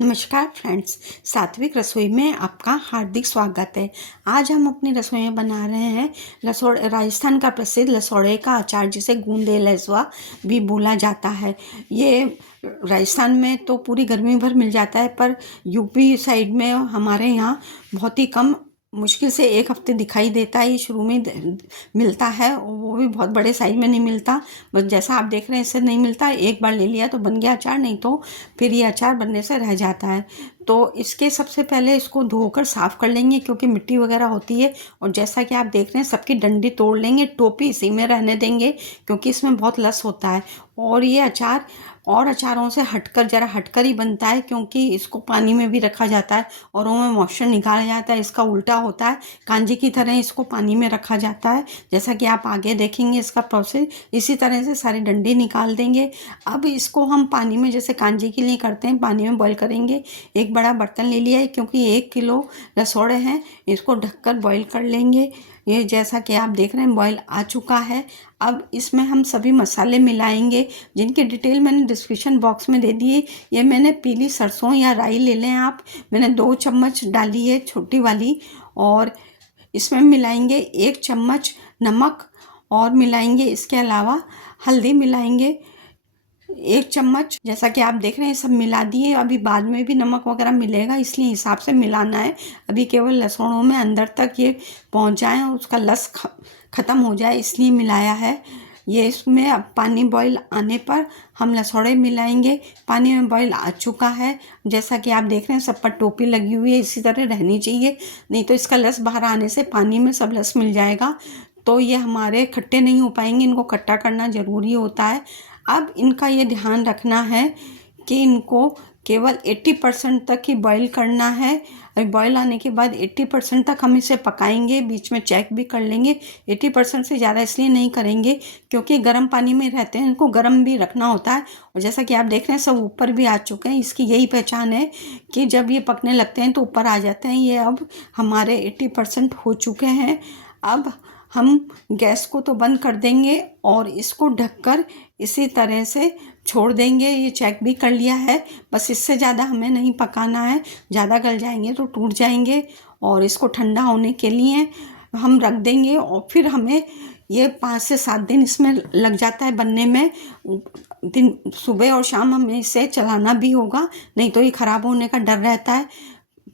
नमस्कार फ्रेंड्स, सात्विक रसोई में आपका हार्दिक स्वागत है। आज हम अपनी रसोई में बना रहे हैं राजस्थान का प्रसिद्ध लसौड़े का अचार, जिसे गूंदे लहसुआ भी बोला जाता है। ये राजस्थान में तो पूरी गर्मी भर मिल जाता है, पर यूपी साइड में हमारे यहाँ बहुत ही कम, मुश्किल से एक हफ्ते दिखाई देता है। ये शुरू में मिलता है, वो भी बहुत बड़े साइज में नहीं मिलता। बस जैसा आप देख रहे हैं इससे नहीं मिलता। एक बार ले लिया तो बन गया अचार, नहीं तो फिर ये अचार बनने से रह जाता है। तो इसके सबसे पहले इसको धोकर साफ़ कर लेंगे, क्योंकि मिट्टी वगैरह होती है। और जैसा कि आप देख रहे हैं, सबकी डंडी तोड़ लेंगे, टोपी इसी में रहने देंगे, क्योंकि इसमें बहुत लस होता है। और ये अचार और अचारों से ज़रा हटकर ही बनता है, क्योंकि इसको पानी में भी रखा जाता है और उनमें मॉइस्चर निकाला जाता है। इसका उल्टा होता है, कांजी की तरह इसको पानी में रखा जाता है। जैसा कि आप आगे देखेंगे इसका प्रोसेस। इसी तरह से सारी डंडी निकाल देंगे। अब इसको हम पानी में, जैसे कांजी के लिए करते हैं, पानी में बॉईल करेंगे। एक बड़ा बर्तन ले लिया है, क्योंकि 1 किलो लसौड़े हैं। इसको ढककर बॉईल कर लेंगे। ये जैसा कि आप देख रहे हैं बॉईल आ चुका है। अब इसमें हम सभी मसाले मिलाएंगे, जिनकी डिटेल मैंने डिस्क्रिप्शन बॉक्स में दे दी है। ये मैंने पीली सरसों या राई ले लें आप, मैंने 2 चम्मच डाली है, छोटी वाली। और इसमें मिलाएंगे 1 चम्मच नमक, और मिलाएंगे इसके अलावा हल्दी मिलाएंगे 1 चम्मच। जैसा कि आप देख रहे हैं सब मिला दिए। अभी बाद में भी नमक वगैरह मिलेगा, इसलिए हिसाब से मिलाना है। अभी केवल लहसुनों में अंदर तक ये पहुंच जाए और उसका लस ख़त्म हो जाए, इसलिए मिलाया है। ये इसमें अब पानी बॉईल आने पर हम लसौड़े मिलाएंगे। पानी में बॉईल आ चुका है। जैसा कि आप देख रहे हैं सब पर टोपी लगी हुई है, इसी तरह रहनी चाहिए, नहीं तो इसका लस बाहर आने से पानी में सब लस मिल जाएगा, तो ये हमारे खट्टे नहीं हो पाएंगे। इनको खट्टा करना ज़रूरी होता है। अब इनका ये ध्यान रखना है कि इनको केवल 80% तक ही बॉईल करना है। अभी बॉईल आने के बाद 80% तक हम इसे पकाएंगे, बीच में चेक भी कर लेंगे। 80% से ज़्यादा इसलिए नहीं करेंगे क्योंकि गर्म पानी में रहते हैं, इनको गर्म भी रखना होता है। और जैसा कि आप देख रहे हैं सब ऊपर भी आ चुके हैं। इसकी यही पहचान है कि जब ये पकने लगते हैं तो ऊपर आ जाते हैं। ये अब हमारे 80% हो चुके हैं। अब हम गैस को तो बंद कर देंगे और इसको ढककर इसी तरह से छोड़ देंगे। ये चेक भी कर लिया है, बस इससे ज़्यादा हमें नहीं पकाना है, ज़्यादा गल जाएंगे तो टूट जाएंगे। और इसको ठंडा होने के लिए हम रख देंगे। और फिर हमें ये 5 से 7 दिन इसमें लग जाता है बनने में। दिन सुबह और शाम हमें इसे चलाना भी होगा, नहीं तो ये ख़राब होने का डर रहता है।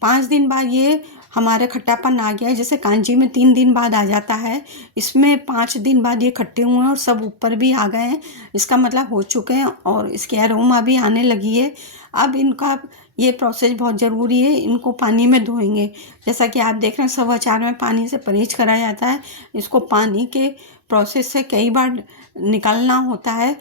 5 दिन बाद ये हमारे खट्टापन आ गया है। जैसे कांजी में 3 दिन बाद आ जाता है, इसमें 5 दिन बाद ये खट्टे हुए हैं और सब ऊपर भी आ गए हैं। इसका मतलब हो चुके हैं और इसकी अरोमा भी आने लगी है। अब इनका ये प्रोसेस बहुत ज़रूरी है। इनको पानी में धोएंगे। जैसा कि आप देख रहे हैं सब अचार में पानी से परहेज करा जाता है। इसको पानी के प्रोसेस से कई बार निकालना होता है।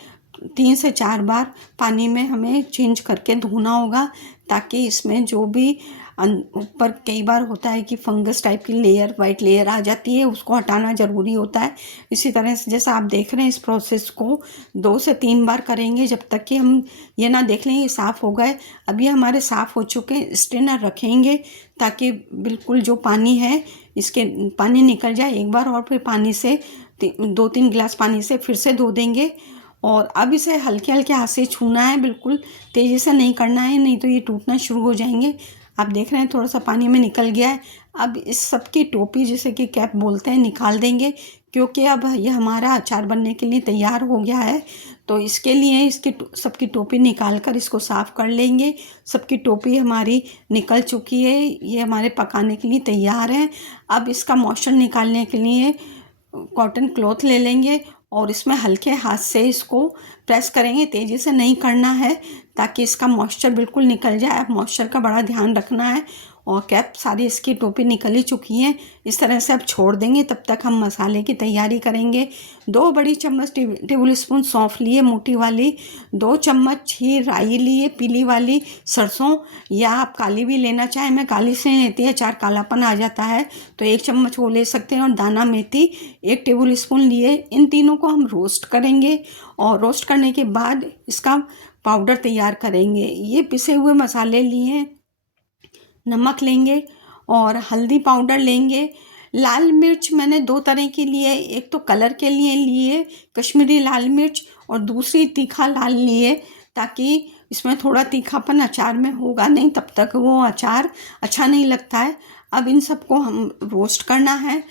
3 से 4 बार पानी में हमें चेंज करके धोना होगा, ताकि इसमें जो भी ऊपर कई बार होता है कि फंगस टाइप की लेयर, वाइट लेयर आ जाती है, उसको हटाना ज़रूरी होता है। इसी तरह से जैसा आप देख रहे हैं इस प्रोसेस को 2 से 3 बार करेंगे, जब तक कि हम ये ना देख लें ये साफ़ हो गए। अब ये हमारे साफ़ हो चुके हैं। स्ट्रेनर रखेंगे ताकि बिल्कुल जो पानी है इसके पानी निकल जाए एक बार, और फिर पानी से 2-3 गिलास पानी से फिर से धो देंगे। और अब इसे हल्के हल्के हाथ से छूना है, बिल्कुल तेज़ी से नहीं करना है, नहीं तो ये टूटना शुरू हो जाएंगे। आप देख रहे हैं थोड़ा सा पानी में निकल गया है। अब इस सब की टोपी, जिसे कि कैप बोलते हैं, निकाल देंगे, क्योंकि अब ये हमारा अचार बनने के लिए तैयार हो गया है। तो इसके लिए इसकी सबकी टोपी निकाल कर इसको साफ़ कर लेंगे। सबकी टोपी हमारी निकल चुकी है, ये हमारे पकाने के लिए तैयार है। अब इसका मॉइस्चर निकालने के लिए कॉटन क्लॉथ ले लेंगे और इसमें हल्के हाथ से इसको प्रेस करेंगे, तेज़ी से नहीं करना है, ताकि इसका मॉइस्चर बिल्कुल निकल जाए। अब मॉइस्चर का बड़ा ध्यान रखना है। और कैप सारी इसकी टोपी निकल ही चुकी हैं। इस तरह से अब छोड़ देंगे, तब तक हम मसाले की तैयारी करेंगे। 2 बड़ी चम्मच टेबल स्पून सौंफ लिए मोटी वाली, 2 चम्मच ही राई लिए पीली वाली सरसों, या आप काली भी लेना चाहें। मैं काली से लेती है, अचार कालापन आ जाता है, तो 1 चम्मच वो ले सकते हैं। और दाना मेथी 1 टेबल स्पून लिए। इन तीनों को हम रोस्ट करेंगे और रोस्ट करने के बाद इसका पाउडर तैयार करेंगे। ये पिसे हुए मसाले लिए, नमक लेंगे और हल्दी पाउडर लेंगे। लाल मिर्च मैंने 2 तरह की लिए, एक तो कलर के लिए लिए कश्मीरी लाल मिर्च, और दूसरी तीखा लाल लिए, ताकि इसमें थोड़ा तीखापन अचार में होगा नहीं, तब तक वो अचार अच्छा नहीं लगता है। अब इन सबको हम रोस्ट करना है,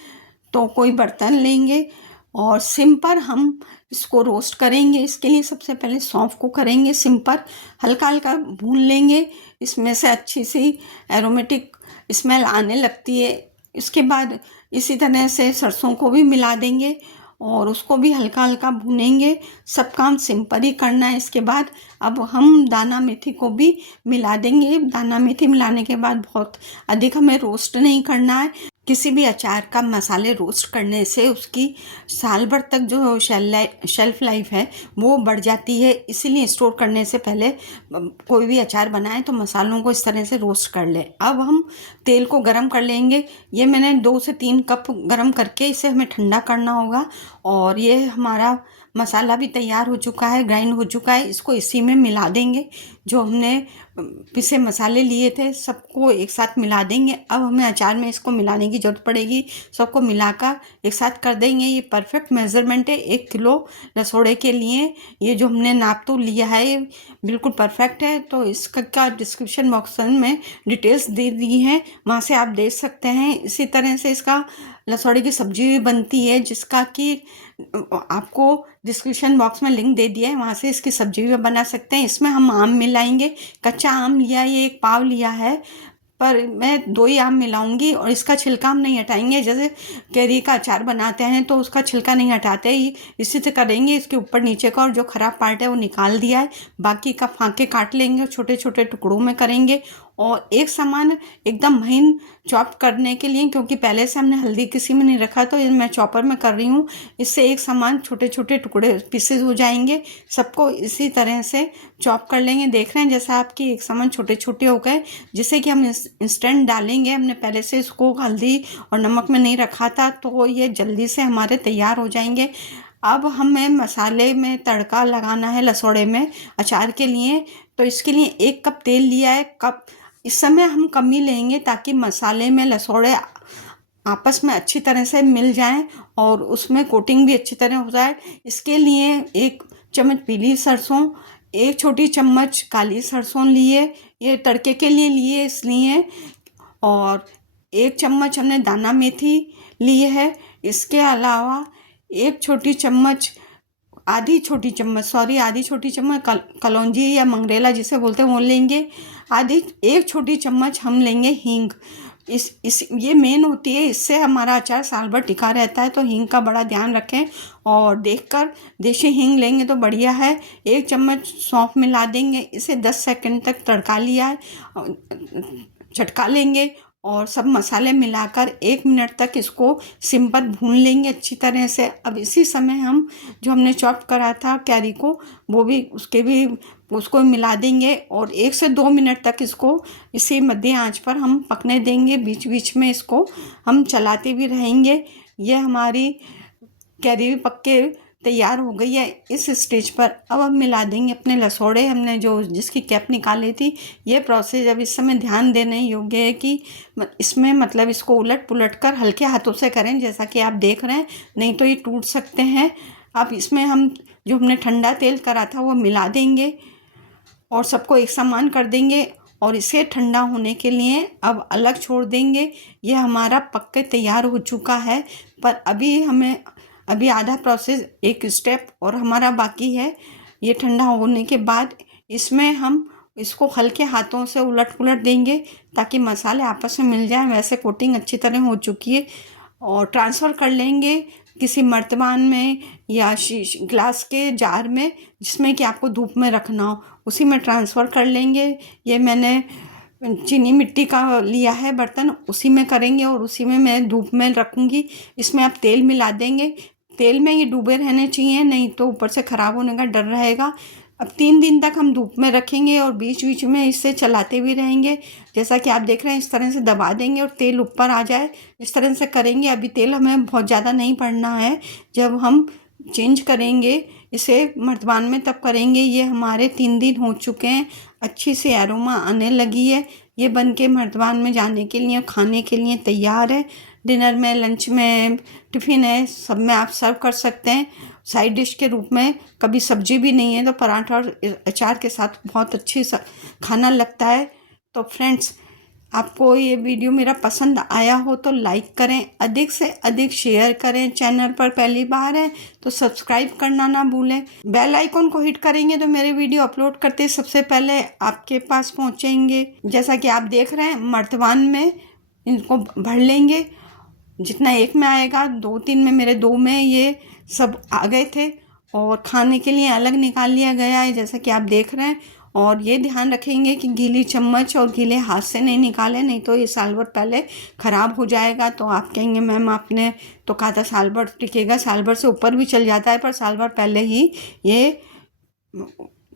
तो कोई बर्तन लेंगे और सिम पर हम इसको रोस्ट करेंगे। इसके लिए सबसे पहले सौंफ को करेंगे सिम पर हल्का हल्का भून लेंगे। इसमें से अच्छी सी एरोमेटिक स्मेल आने लगती है। इसके बाद इसी तरह से सरसों को भी मिला देंगे और उसको भी हल्का हल्का भूनेंगे। सब काम सिम पर ही करना है। इसके बाद अब हम दाना मेथी को भी मिला देंगे। दाना मेथी मिलाने के बाद बहुत अधिक हमें रोस्ट नहीं करना है। किसी भी अचार का मसाले रोस्ट करने से उसकी साल भर तक जो शेल्फ लाइफ है वो बढ़ जाती है। इसीलिए स्टोर करने से पहले कोई भी अचार बनाए तो मसालों को इस तरह से रोस्ट कर ले। अब हम तेल को गरम कर लेंगे। ये मैंने 2 से 3 कप गरम करके इसे हमें ठंडा करना होगा। और ये हमारा मसाला भी तैयार हो चुका है, ग्राइंड हो चुका है। इसको इसी में मिला देंगे। जो हमने पिसे मसाले लिए थे सबको एक साथ मिला देंगे। अब हमें अचार में इसको मिलाने की ज़रूरत पड़ेगी। सबको मिलाकर एक साथ कर देंगे। ये परफेक्ट मेज़रमेंट है 1 किलो रसोड़े के लिए। ये जो हमने नाप तो लिया है बिल्कुल परफेक्ट है। तो इसका डिस्क्रिप्शन बॉक्स में डिटेल्स दे दी हैं, वहाँ से आप देख सकते हैं। इसी तरह से इसका लसौड़ी की सब्जी भी बनती है, जिसका कि आपको डिस्क्रिप्शन बॉक्स में लिंक दे दिया है, वहाँ से इसकी सब्जी भी बना सकते हैं। इसमें हम आम मिलाएंगे। कच्चा आम लिया, ये 1 पाव लिया है, पर मैं 2 ही आम मिलाऊंगी और इसका छिलका हम नहीं हटाएंगे। जैसे कैरी का अचार बनाते हैं तो उसका छिलका नहीं हटाते ही, इसी से करेंगे। इसके ऊपर नीचे का और जो ख़राब पार्ट है वो निकाल दिया है। बाकी का फाँके काट लेंगे, छोटे छोटे टुकड़ों में करेंगे। और एक समान एकदम महीन चॉप करने के लिए, क्योंकि पहले से हमने हल्दी किसी में नहीं रखा तो मैं चॉपर में कर रही हूँ। इससे एक समान छोटे छोटे टुकड़े पीसेस हो जाएंगे। सबको इसी तरह से चॉप कर लेंगे। देख रहे हैं जैसा आपकी एक समान छोटे छोटे हो गए, जिससे कि हम इंस्टेंट डालेंगे। हमने पहले से इसको हल्दी और नमक में नहीं रखा था, तो ये जल्दी से हमारे तैयार हो जाएंगे। अब हमें मसाले में तड़का लगाना है लसौड़े में अचार के लिए। तो इसके लिए 1 कप तेल लिया है। कप इस समय हम कम ही लेंगे ताकि मसाले में लसौड़े आपस में अच्छी तरह से मिल जाएं और उसमें कोटिंग भी अच्छी तरह हो जाए। इसके लिए 1 चम्मच पीली सरसों, 1 छोटी चम्मच काली सरसों लिए, ये तड़के के लिए लिए इसलिए। और 1 चम्मच हमने दाना मेथी ली है। इसके अलावा 1 छोटी चम्मच आधी छोटी चम्मच कलौंजी या मंगरेला जिसे बोलते हैं वो लेंगे। 1 छोटी चम्मच हम लेंगे हींग। ये मेन होती है, इससे हमारा अचार साल भर टिका रहता है। तो हींग का बड़ा ध्यान रखें और देखकर देसी हींग लेंगे तो बढ़िया है। 1 चम्मच सौंफ मिला देंगे। इसे 10 सेकंड तक तड़का लिया है, झटका लेंगे और सब मसाले मिलाकर 1 मिनट तक इसको सिम पर भून लेंगे अच्छी तरह से। अब इसी समय हम जो हमने चॉप करा था कैरी को, वो भी उसको मिला देंगे और 1 से 2 मिनट तक इसको इसी मध्य आंच पर हम पकने देंगे। बीच बीच में इसको हम चलाते भी रहेंगे। ये हमारी कैरी भी पक के तैयार हो गई है। इस स्टेज पर अब हम मिला देंगे अपने लसौड़े, हमने जो जिसकी कैप निकाली थी। ये प्रोसेस अब इस समय ध्यान देने योग्य है कि इसमें मतलब इसको उलट पुलट कर हल्के हाथों से करें, जैसा कि आप देख रहे हैं, नहीं तो ये टूट सकते हैं। अब इसमें हम जो हमने ठंडा तेल करा था वो मिला देंगे और सबको एक समान कर देंगे और इसे ठंडा होने के लिए अब अलग छोड़ देंगे। ये हमारा पक के तैयार हो चुका है, पर अभी आधा प्रोसेस, एक स्टेप और हमारा बाकी है। ये ठंडा होने के बाद इसमें हम इसको हल्के हाथों से उलट पुलट देंगे ताकि मसाले आपस में मिल जाएं। वैसे कोटिंग अच्छी तरह हो चुकी है और ट्रांसफ़र कर लेंगे किसी मर्तबान में या ग्लास के जार में, जिसमें कि आपको धूप में रखना हो, उसी में ट्रांसफ़र कर लेंगे। ये मैंने चीनी मिट्टी का लिया है बर्तन, उसी में करेंगे और उसी में मैं धूप में रखूँगी। इसमें आप तेल मिला देंगे। तेल में ये डूबे रहने चाहिए, नहीं तो ऊपर से ख़राब होने का डर रहेगा। अब 3 दिन तक हम धूप में रखेंगे और बीच बीच में इसे चलाते भी रहेंगे। जैसा कि आप देख रहे हैं, इस तरह से दबा देंगे और तेल ऊपर आ जाए, इस तरह से करेंगे। अभी तेल हमें बहुत ज़्यादा नहीं पड़ना है, जब हम चेंज करेंगे इसे मर्तबान में तब करेंगे। ये हमारे 3 दिन हो चुके हैं, अच्छी सी एरोमा आने लगी है। ये बन के मर्तबान में जाने के लिए, खाने के लिए तैयार है। डिनर में, लंच में, टिफ़िन है, सब में आप सर्व कर सकते हैं। साइड डिश के रूप में, कभी सब्जी भी नहीं है तो पराठा और अचार के साथ बहुत अच्छी खाना लगता है। तो फ्रेंड्स, आपको ये वीडियो मेरा पसंद आया हो तो लाइक करें, अधिक से अधिक शेयर करें, चैनल पर पहली बार है तो सब्सक्राइब करना ना भूलें, बेल आइकॉन को हिट करेंगे तो मेरे वीडियो अपलोड करते सबसे पहले आपके पास पहुंचेंगे। जैसा कि आप देख रहे हैं, मर्तबान में इनको भर लेंगे, जितना एक में आएगा, 2-3 में, मेरे 2 में ये सब आ गए थे और खाने के लिए अलग निकाल लिया गया है, जैसा कि आप देख रहे हैं। और ये ध्यान रखेंगे कि गीली चम्मच और गीले हाथ से नहीं निकालें, नहीं तो ये साल भर पहले ख़राब हो जाएगा। तो आप कहेंगे मैम आपने तो कहा था साल भर टिकेगा, साल भर से ऊपर भी चल जाता है, पर साल भर पहले ही ये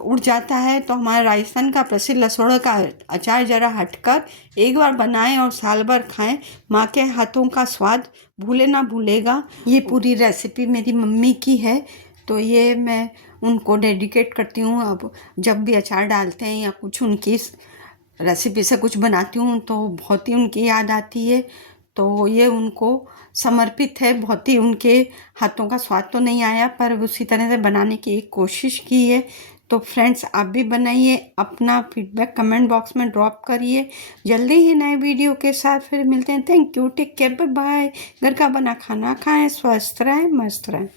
उड़ जाता है। तो हमारे राजस्थान का प्रसिद्ध लसोड़ा का अचार ज़रा हटकर एक बार बनाएं और साल भर खाएं, माँ के हाथों का स्वाद भूले ना भूलेगा। ये पूरी रेसिपी मेरी मम्मी की है, तो ये मैं उनको डेडिकेट करती हूँ। अब जब भी अचार डालते हैं या कुछ उनकी रेसिपी से कुछ बनाती हूँ तो बहुत ही उनकी याद आती है, तो ये उनको समर्पित है। बहुत ही उनके हाथों का स्वाद तो नहीं आया, पर उसी तरह से बनाने की एक कोशिश की है। तो फ्रेंड्स, आप भी बनाइए, अपना फीडबैक कमेंट बॉक्स में ड्रॉप करिए। जल्दी ही नए वीडियो के साथ फिर मिलते हैं। Thank you, take care, bye bye. घर का बना खाना खाएं, स्वस्थ रहें, मस्त रहें।